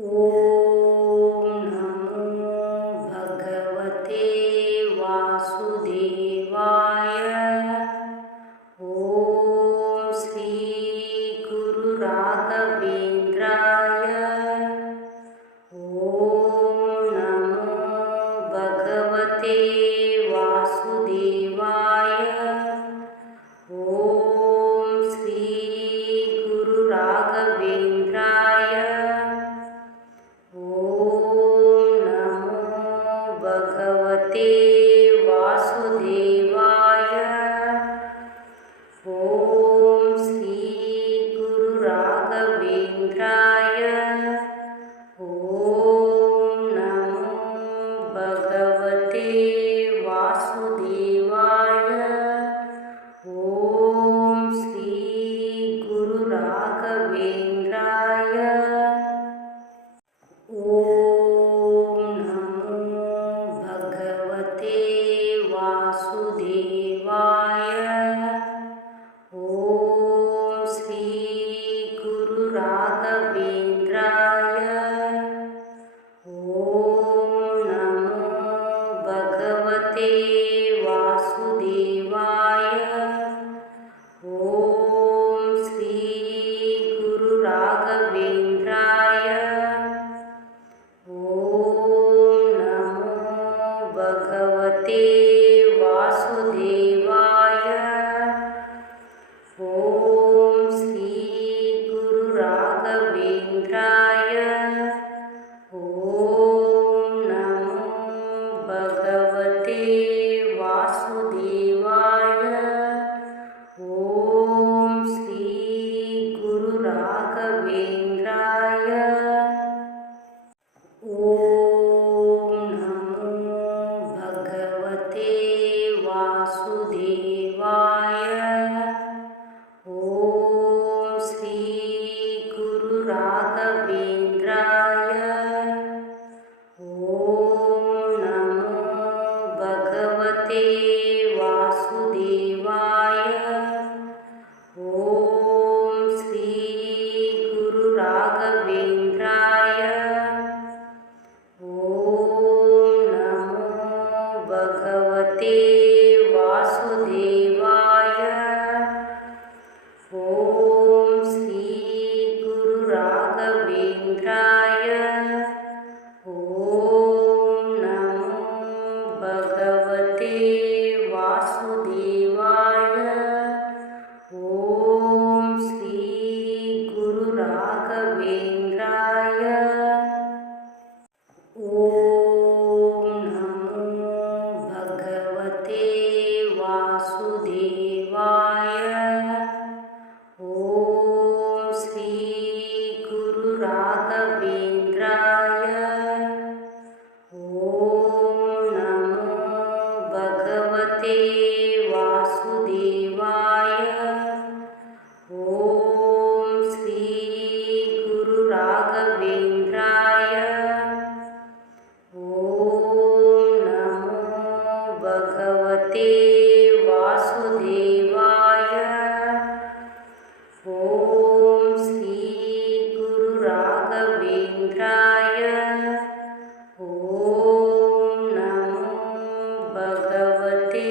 ಓಂ ನಮೋ ಭಗವತೆ ವಾಸುದೇವಾಯ. ಓಂ ಶ್ರೀ ಗುರು ರಾಘವೇಂದ್ರಾಯ. ಓಂ ನಮೋ ಭಗವತೆ ವಾಸುದೇವಾಯ. ಓಂ ಶ್ರೀ ಗುರು ರಾಘವೇಂದ್ರಾಯ. ಓಂ ನಮೋ ಭಗವತೆ ವಾಸುದೇವಾಯ. ಓಂ ಶ್ರೀ ಗುರು ರಾಘವೇಂದ್ರಾಯ. ಓಂ ನಮೋ ಭಗವತೆ ವಾಸುದೇವಾಯ. ಓಂ ಶ್ರೀ ಗುರು ರಾಘವೇಂದ್ರಾಯ. ಓಂ ನಮೋ ಭಗವತೆ ವಾಸುದೇವಾಯ. ಓಂ ಶ್ರೀ ಗುರು ರಾಘವೇಂದ್ರಾಯ. ಓಂ ನಮೋ ಭಗವತೆ ವಾಸುದೇವಾಯ. ಓಂ ಶ್ರೀ ಗುರು ರಾಘವೇಂದ್ರಾಯ. ಓಂ ನಮೋ ಭಗವತೆ ವಾಸುದೇವಾಯ. ಓಂ ಶ್ರೀ ಗುರು ರಾಘವೇಂದ್ರಾಯ. ಓಂ ನಮೋ ಭಗವತೆ ವಾಸುದೇವಾಯ. ಓಂ ಶ್ರೀ ಗುರು ರಾಘವೇಂದ್ರಾಯ. ಓಂ ನಮೋ ಭಗವತೆ ವಾಸುದೇವಾಯ. ಓಂ ಶ್ರೀ ಗುರು ರಾಘವೇಂದ್ರಾಯ. ಓಂ ನಮೋ ಭಗವತೆ ವಾಸುದೇವಾಯ. ಓಂ ಶ್ರೀ ಗುರು ರಾಘವೇಂದ್ರಾಯ. ಓಂ ನಮೋ ಭಗವತೆ ವಾಸುದೇವಾಯ. ಓಂ ಶ್ರೀ ಗುರು ರಾಘವೇಂದ್ರಾಯ. ಓಂ ನಮೋ ಭಗವತೆ ವಾಸುದೇವಾಯ. ಓಂ ಶ್ರೀ ಗುರು ರಾಘವೇಂದ್ರಾಯ. ಓಂ ನಮೋ ಭಗವತೆ ವಾಸುದೇವಾಯ. ಓಂ ಶ್ರೀ ಗುರು ರಾಘವೇಂದ್ರಾಯ. ಓಂ ನಮೋ ಭಗವತೆ ವಾಸುದೇವಾಯ. ಓಂ ಶ್ರೀ ಗುರು ರಾಘವೇಂದ್ರಾಯ. ಓಂ ನಮೋ ಭಗವತೆ ವಾಸುದೇವಾಯ. ಓಂ ಶ್ರೀ ಗುರು ರಾಘವೇಂದ್ರಾಯ. ಓಂ ನಮೋ ಭಗವತೆ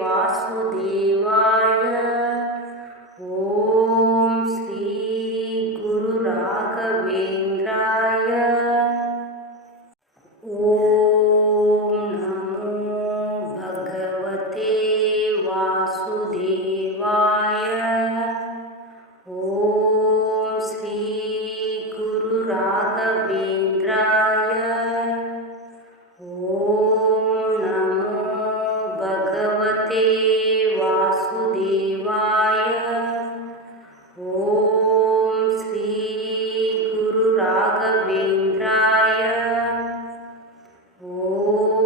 ವಾಸುದೇವಾಯ. ಓಂ ಶ್ರೀ ಗುರು ರಾಘವೇಂದ್ರಾಯ. ಓಂ ನಮೋ ಭಗವತೆ ವಾಸುದೇವಾಯ. ಓಂ ಶ್ರೀ ಗುರು ರಾಘವೇಂದ್ರಾಯ. ಓಂ ನಮೋ ಭಗವತೆ ವಾಸುದೇವಾಯ. ಓಂ ಶ್ರೀ ಗುರು ರಾಘವೇಂದ್ರಾಯ. ಓಂ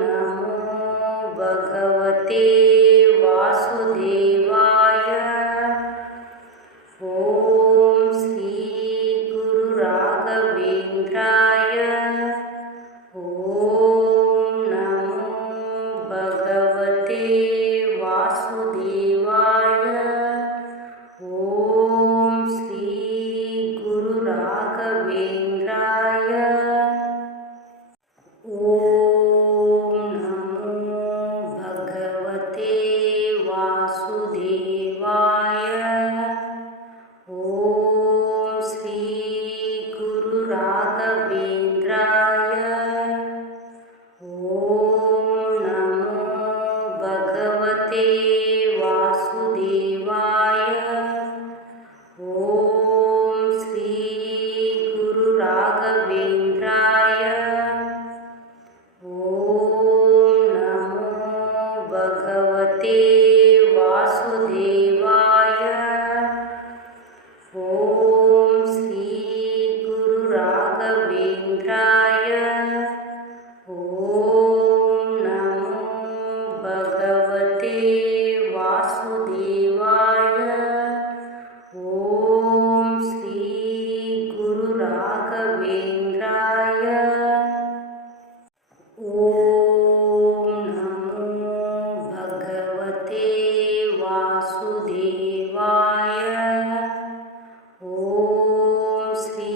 ನಮೋ ಭಗವತೆ ವಾಸುದೇವಾಯ. ಓಂ ಶ್ರೀ ಗುರು ರಾಘವೇಂದ್ರಾಯ. ರಾಘವೇಂದ್ರಾಯ. ಓಂ ನಮೋ ಭಗವತೆ ವಾಸುದೇವಾಯ. ಓಂ ಶ್ರೀ ಗುರು ರಾಘವೇಂದ್ರಾಯ. ಓಂ ನಮೋ ಭಗವತೆ ವಾಸುದೇವಾಯ. ಓಂ ಶ್ರೀ ಗುರು ರಾಘವೇಂದ್ರಾಯ. ಓಂ ನಮೋ ಭಗವತೆ ವಾಸುದೇವಾಯ. ಓಂ ಶ್ರೀ ಗುರು ರಾಘವೇಂದ್ರಾಯ. ಓಂ ನಮೋ ಭಗವತೆ ವಾಸುದೇವಾಯ. ಓಂ ಶ್ರೀ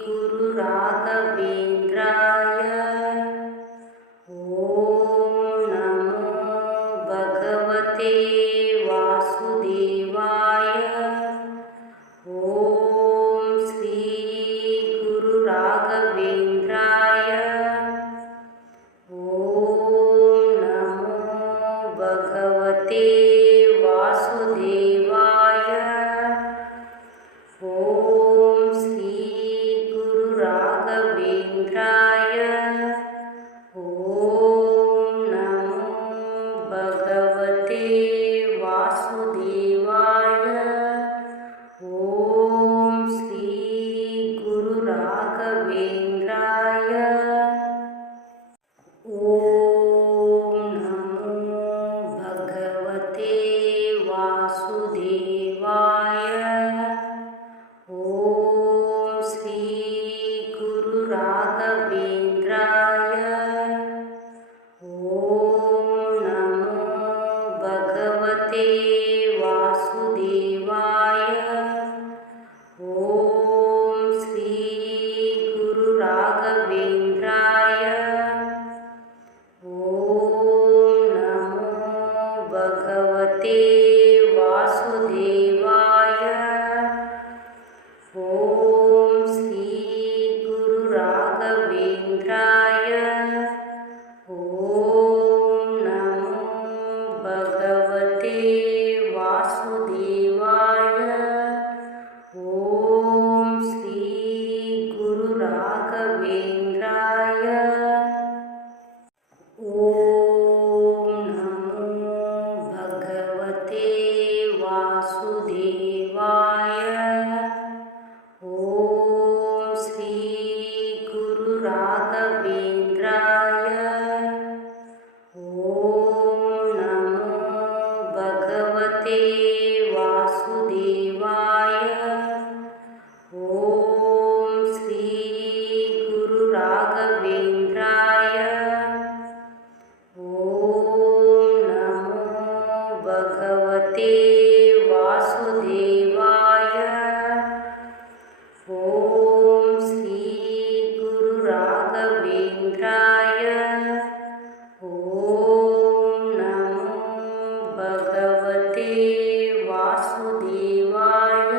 ಗುರು ರಾಘವೇಂದ್ರಾಯ. ಓಂ ನಮೋ ಭಗವತೆ ವಾಸುದೇವಾಯ. ಓಂ ಶ್ರೀ ಗುರು ರಾಘವೇಂದ್ರಾಯ. ಓಂ ನಮೋ ಭಗವತೆ ವಾಸುದೇವಾಯ. ಓಂ ಶ್ರೀ ಗುರು ರಾಘವೇಂದ್ರಾಯ. ಓಂ ನಮೋ ಭಗವತೆ ವಾಸುದೇವಾಯ. ಓಂ ಶ್ರೀ ಗುರು ರಾಘವೇಂದ್ರಾಯ. ಓಂ ನಮೋ ಭಗವತೆ ವಾಸುದೇವಾಯ. ಓಂ ಶ್ರೀ ಗುರು ರಾಘವೇಂದ್ರಾಯ. ಓಂ ನಮೋ ಭಗವತೆ ವಾಸುದೇವಾಯ. ಓಂ ಶ್ರೀ ಗುರು ರಾಘವೇಂದ್ರಾಯ. ಓಂ ನಮೋ ಭಗವತೆ ವಾಸುದೇವಾಯ. ಓಂ ಶ್ರೀ ಗುರು ರಾಘವೇಂದ್ರಾಯ. ಓಂ ನಮೋ ಭಗವತೆ ವಾಸುದೇವಾಯ. ಓಂ ಶ್ರೀ ಗುರು ರಾಘವೇಂದ್ರಾಯ. ಓಂ ನಮೋ ಭಗವತೆ ವಾಸುದೇವಾಯ. ಓಂ ಶ್ರೀ ಗುರು ರಾಘವೇಂದ್ರಾಯ. ಓಂ ನಮೋ ಭಗವತೆ ವಾಸುದೇವಾಯ. ಓಂ ಶ್ರೀ ಗುರು ರಾಘವೇಂದ್ರಾಯ. ಓಂ ನಮೋ ಭಗವತೆ ವಾಸುದೇವಾಯ. ಓಂ ಶ್ರೀ ಗುರು ರಾಘವೇಂದ್ರಾಯ. ಓಂ ನಮೋ ಭಗವತೆ ವಾಸುದೇವಾಯ.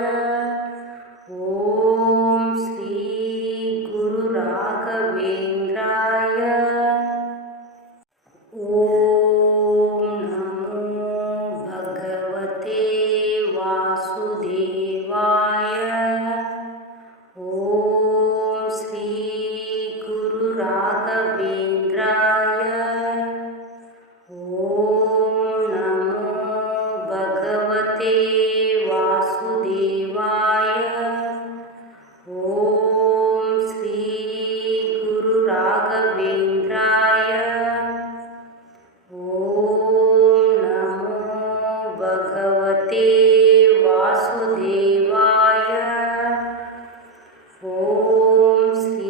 ಓಂ ಶ್ರೀ ಗುರು ರಾಘವೇಂದ್ರಾಯ. ಓಂ ನಮೋ ಭಗವತೆ ವಾಸುದೇವಾಯ. ಓಂ ಶ್ರೀ ಗುರು ರಾಘವೇಂದ್ರಾಯ. ಓಂ ನಮೋ ಭಗವತೆ ವಾಸುದೇವಾಯ. ಓಂ ಶ್ರೀ ಗುರು ರಾಘವೇಂದ್ರಾಯ. ಓಂ ನಮೋ ಭಗವತೆ ವಾಸುದೇವಾಯ. ಓಂ ಶ್ರೀ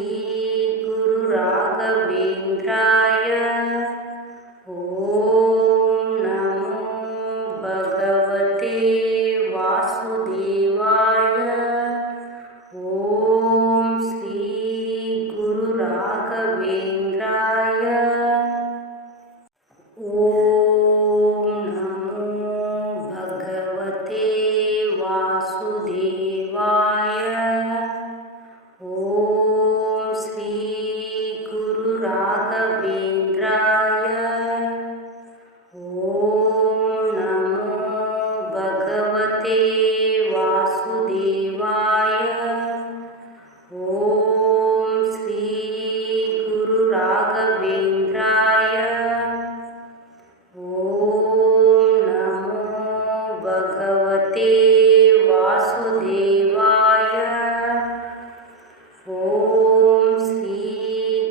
ಓಂ ಶ್ರೀ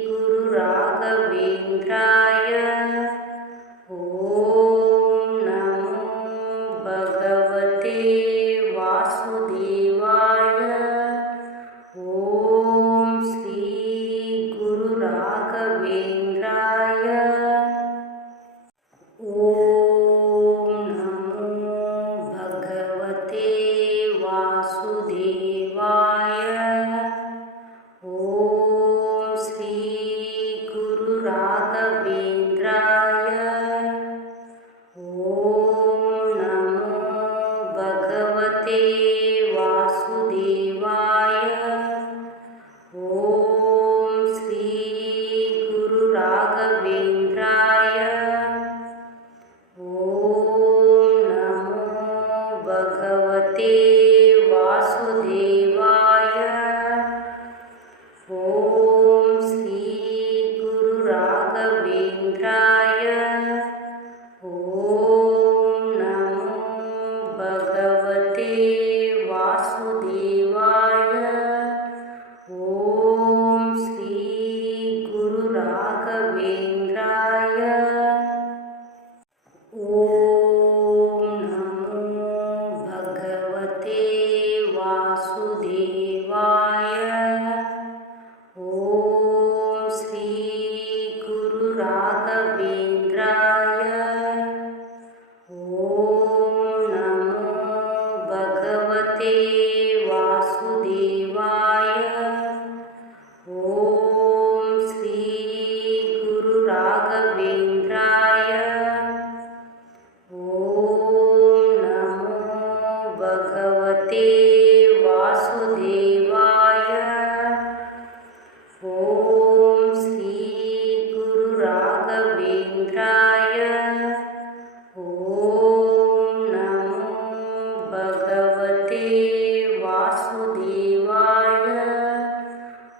ಗುರು ರಾಘವೇಂದ್ರಾಯ. ಓಂ ನಮೋ ಭಗವತೆ ವಾಸುದೇವಾಯ. ಓಂ ಶ್ರೀ ಗುರು ರಾಘವೇಂದ್ರಾಯ. ಓಂ ನಮೋ ಭಗವತೆ ವಾಸುದೇವಾಯ. ಓಂ ಶ್ರೀ ಗುರು ರಾಘವೇಂದ್ರಾಯ. ಓಂ ನಮೋ ಭಗವತೆ ವಾಸುದೇವಾಯ. ಓಂ ಶ್ರೀ ಗುರು ರಾಘವೇಂದ್ರಾಯ. ಓಂ ನಮೋ ಭಗವತೆ ವಾಸುದೇವಾಯ. ಓಂ ಶ್ರೀ ಗುರು ರಾಘವೇಂದ್ರಾಯ. ಓಂ ನಮೋ ಭಗವತೆ ವಾಸುದೇವಾಯ. ಓಂ ಶ್ರೀ ಗುರು ರಾಘವೇಂದ್ರಾಯ. ಓಂ ನಮೋ ಭಗವತೆ ವಾಸುದೇವಾಯ. ಓಂ ಶ್ರೀ ಗುರು ರಾಘವೇಂದ್ರಾಯ. ಓಂ ನಮೋ ಭಗವತೆ ವಾಸುದೇವಾಯ. ಓಂ ಶ್ರೀ ಗುರು ರಾಘವೇಂದ್ರಾಯ. ಓಂ ನಮೋ ಭಗವತೆ ವಾಸುದೇವಾಯ. ಓಂ ಶ್ರೀ ಗುರು ರಾಘವೇಂದ್ರಾಯ. ಓಂ ನಮೋ ಭಗವತೆ ವಾಸುದೇವಾಯ.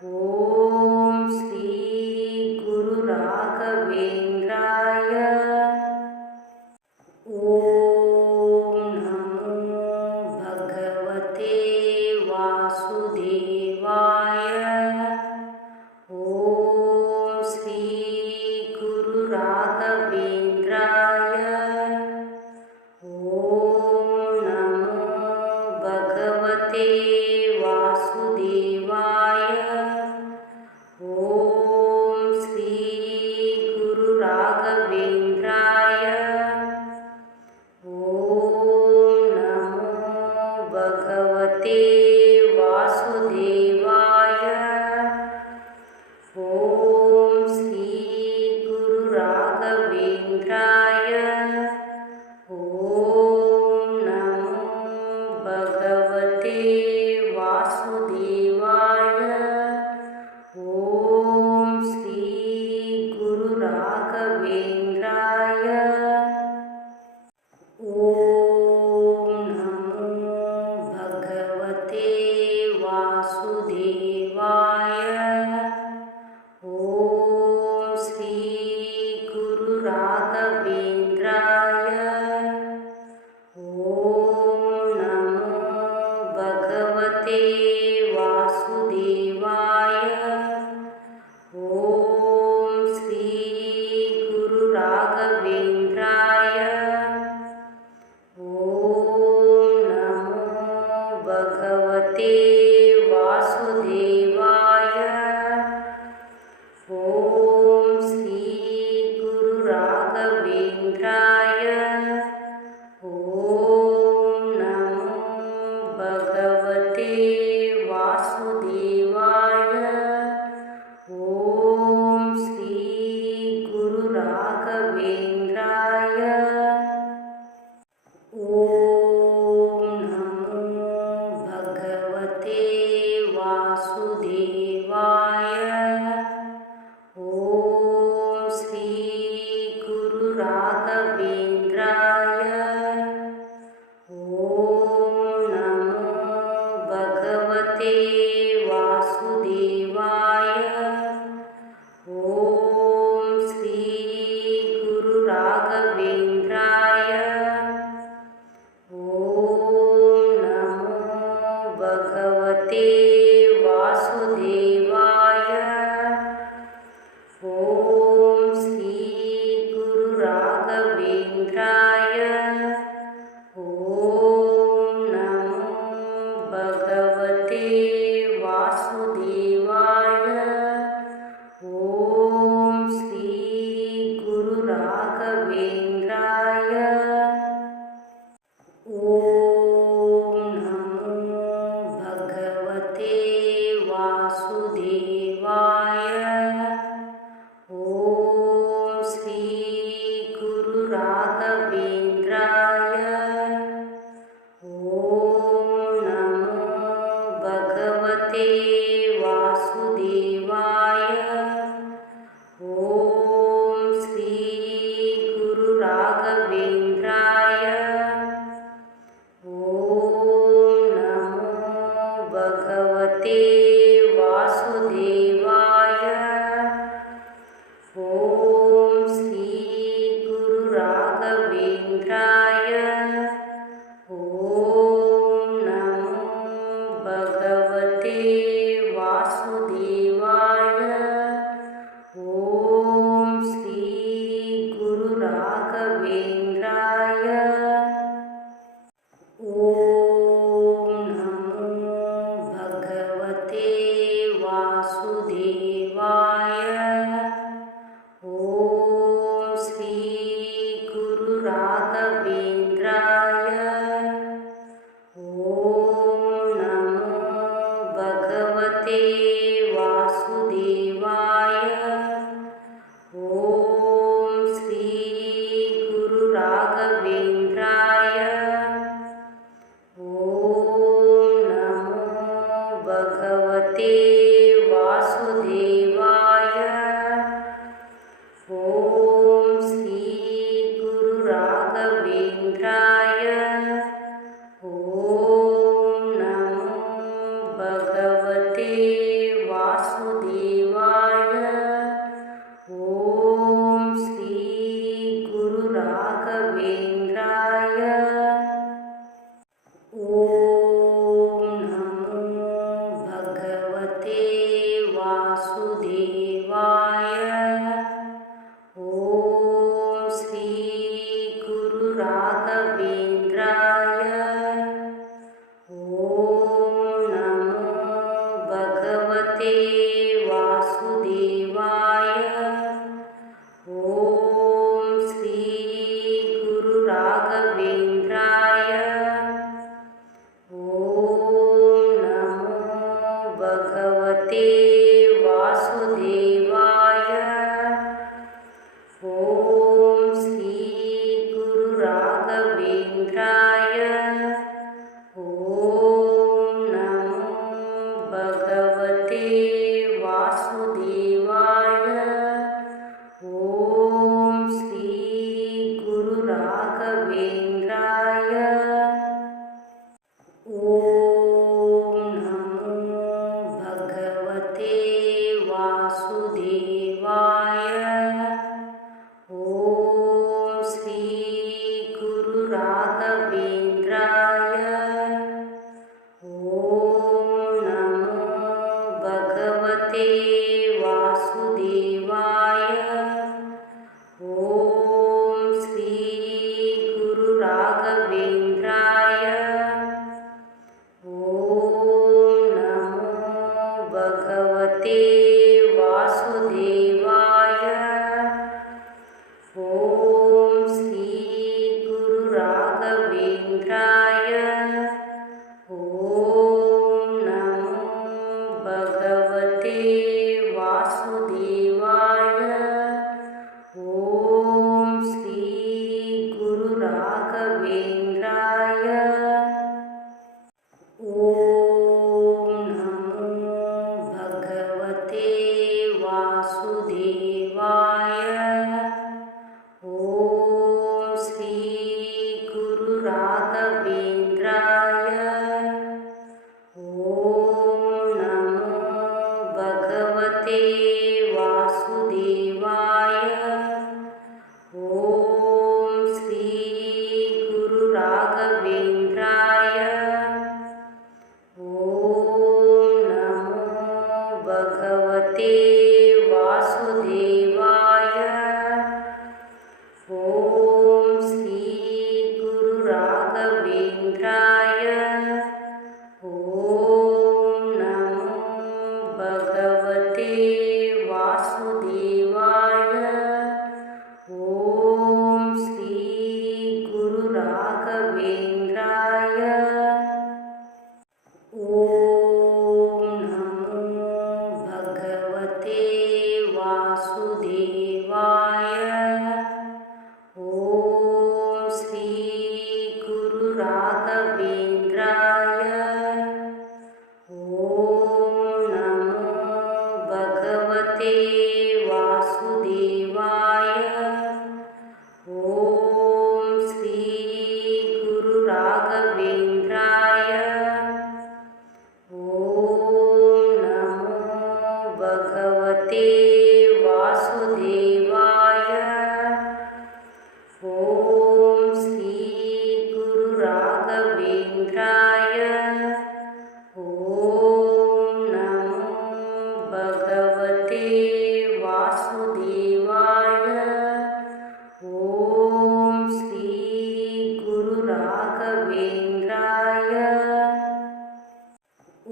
ಓಂ ಶ್ರೀ ಗುರು ರಾಘವೇಂದ್ರಾಯ. ಓಂ ನಮೋ ಭಗವತೆ ವಾಸುದೇವಾಯ. ಓಂ ಶ್ರೀ ಗುರು ರಾಘವೇಂದ್ರಾಯ. ಓಂ ನಮೋ ಭಗವತೆ ವಾಸುದೇವಾಯ. ಓಂ ಶ್ರೀ ಗುರು ರಾಘವೇಂದ್ರಾಯ. ಓಂ ನಮೋ ಭಗವತೆ ವಾಸುದೇವಾಯ. ಓಂ ಶ್ರೀ ಗುರು ರಾಘವೇಂದ್ರಾಯ. ಓಂ ನಮೋ ಭಗವತೆ ವಾಸುದೇವಾಯ. ಓಂ ಶ್ರೀ ಗುರು ರಾಘವೇಂದ್ರಾಯ. ಓಂ ನಮೋ ಭಗವತೆ ವಾಸುದೇವಾಯ. ಓಂ ಶ್ರೀ ಗುರು ರಾಘವೇಂದ್ರಾಯ. ಓಂ ನಮೋ ಭಗವತೆ ವಾಸುದೇವಾಯ. ಓಂ ಶ್ರೀ ಗುರು ರಾಘವೇಂದ್ರಾಯ. ಓಂ ನಮೋ ಭಗವತೆ ವಾಸುದೇವಾಯ. वासुदेवाय। ॐ श्री गुरु राघवेन्द्राय। ॐ नमो भगवते वासुदेवाय। ॐ श्री गुरु राघवेन्द्राय। ॐ नमो भगवते वासुदेवाय। ॐ श्री गुरु राघवेन्द्राय। ॐ नमो भगवते वासुदेवाय। ॐ श्री गुरु राघवेन्द्राय। ॐ नमो भगवते वासुदेवाय। ॐ श्री गुरु राघवेन्द्राय। ॐ नमो भगवते वासुदेवाय। ॐ श्री गुरु राघवेन्द्राय। ॐ नमो भगवते वासुदेवाय। ॐ श्री गुरु राघवेन्द्राय। ॐ नमो भगवते वासुदेवाय। ॐ श्री गुरु राघवेन्द्राय। ॐ नमो भगवते वासुदेवाय। ॐ श्री गुरु राघवेन्द्राय। ॐ नमो भगवते वासुदेवाय। ॐ श्री गुरु राघवेन्द्राय। ॐ नमो भगवते वासुदेवाय। ॐ श्री गुरु राघवेन्द्राय। ॐ नमो भगवते वासुदेवाय। ॐ श्री गुरु राघवेन्द्राय। ॐ नमो भगवते वासुदेवाय। ॐ श्री गुरु राघवेन्द्राय। ॐ नमो भगवते वासुदेवाय। ॐ श्री गुरु राघवेन्द्राय। ॐ नमो भगवते वासुदेवाय। ॐ श्री गुरु राघवेन्द्राय। ॐ नमो भगवते वासुदेवाय। ॐ श्री गुरु राघवेन्द्राय। ॐ नमो भगवते वासुदेवाय। ॐ श्री गुरु राघवेन्द्राय। ॐ नमो भगवते वासुदेवाय। ॐ श्री गुरु राघवेन्द्राय। ॐ नमो भगवते वासुदेवाय। ॐ श्री गुरु राघवेन्द्राय। ॐ नमो भगवते वासुदेवाय। ॐ श्री गुरु राघवेन्द्राय। ॐ नमो वासुदेवाय। ॐ श्री गुरु राघवेन्द्राय। ॐ नमो भगवते वासुदेवाय। ॐ श्री गुरु राघवेन्द्राय। ॐ नमो भगवते वासुदेवाय। ॐ श्री गुरु राघवेन्द्राय। ॐ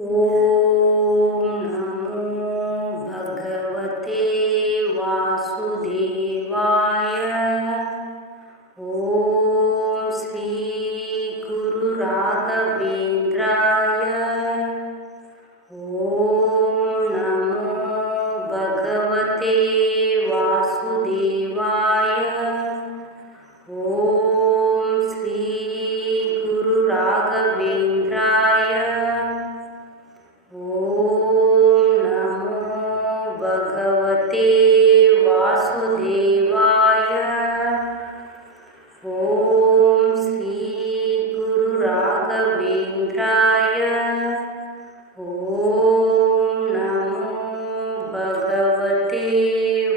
नमो भगवते वासुदेवाय। ॐ श्री गुरु राघवेन्द्राय। ॐ नमो भगवते वासुदेवाय। ॐ श्री गुरु राघवेन्द्राय। ॐ नमो भगवते वासुदेवाय। ॐ श्री गुरु राघवेन्द्राय। ॐ नमो भगवते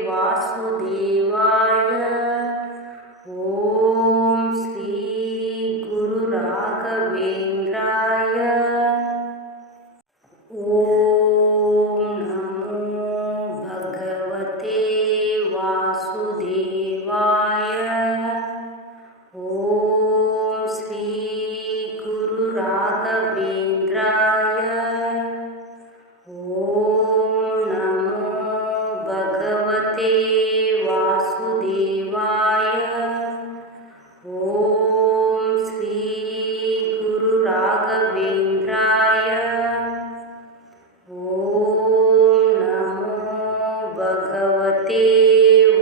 वासुदेवाय। ॐ श्री गुरु राघवेन्द्राय। ॐ नमो भगवते वासुदेवाय। ॐ श्री गुरु राघवेन्द्राय। ॐ नमो भगवते वासुदेवाय। ॐ श्री गुरु राघवेन्द्राय। ॐ नमो भगवते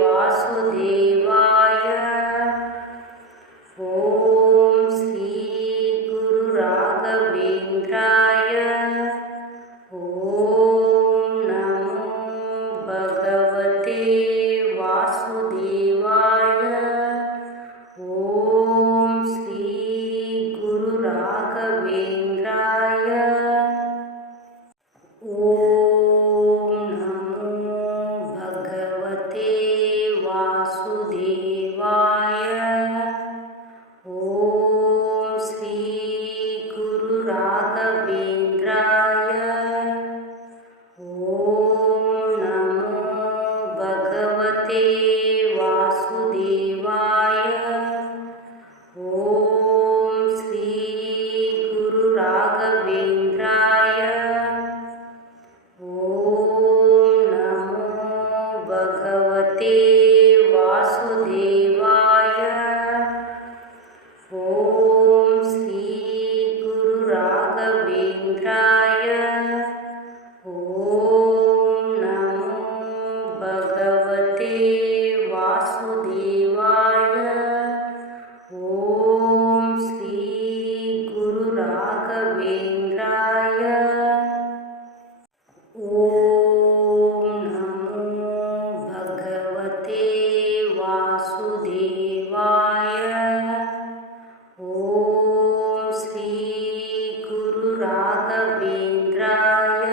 वासुदेवाय। ॐ श्री गुरु राघवेन्द्राय। ॐ नमो भगवते वासुदेवाय। ॐ श्री गुरु राघवेन्द्राय। ॐ नमो भगवते वासुदेवाय। ॐ श्री गुरु राघवेन्द्राय। ॐ नमो भगवते वासुदेवाय। ॐ श्री गुरु राघवेन्द्राय। ॐ नमो भगवते वासुदेवाय। ॐ श्री गुरु राघवेन्द्राय। ॐ नमो भगवते वासुदेवाय। ॐ श्री गुरु राघवेन्द्राय। ॐ नमो भगवते वासुदेवाय। ॐ श्री गुरु राघवेन्द्राय।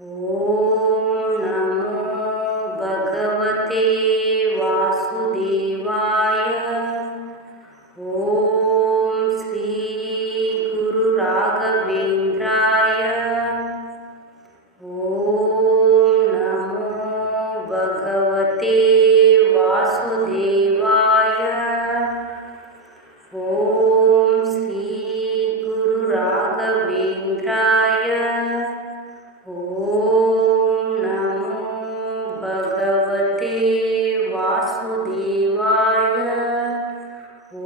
ॐ नमो भगवते वासुदेवाय। ॐ श्री गुरु राघवेन्द्राय। ॐ नमो भगवते वासुदेवाय। ॐ श्री गुरु राघवेन्द्राय। ॐ नमो भगवते वासुदेवाय। ॐ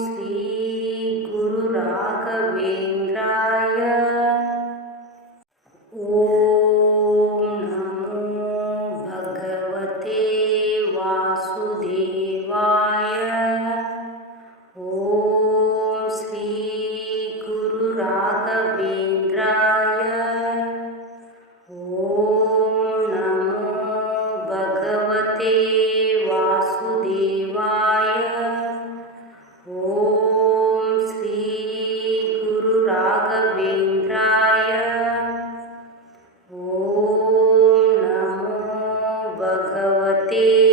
श्री गुरु राघवेन्द्राय। ॐ नमो भगवते वासुदेवाय। ॐ श्री गुरु राघवेन्द्राय। ॐ भगवते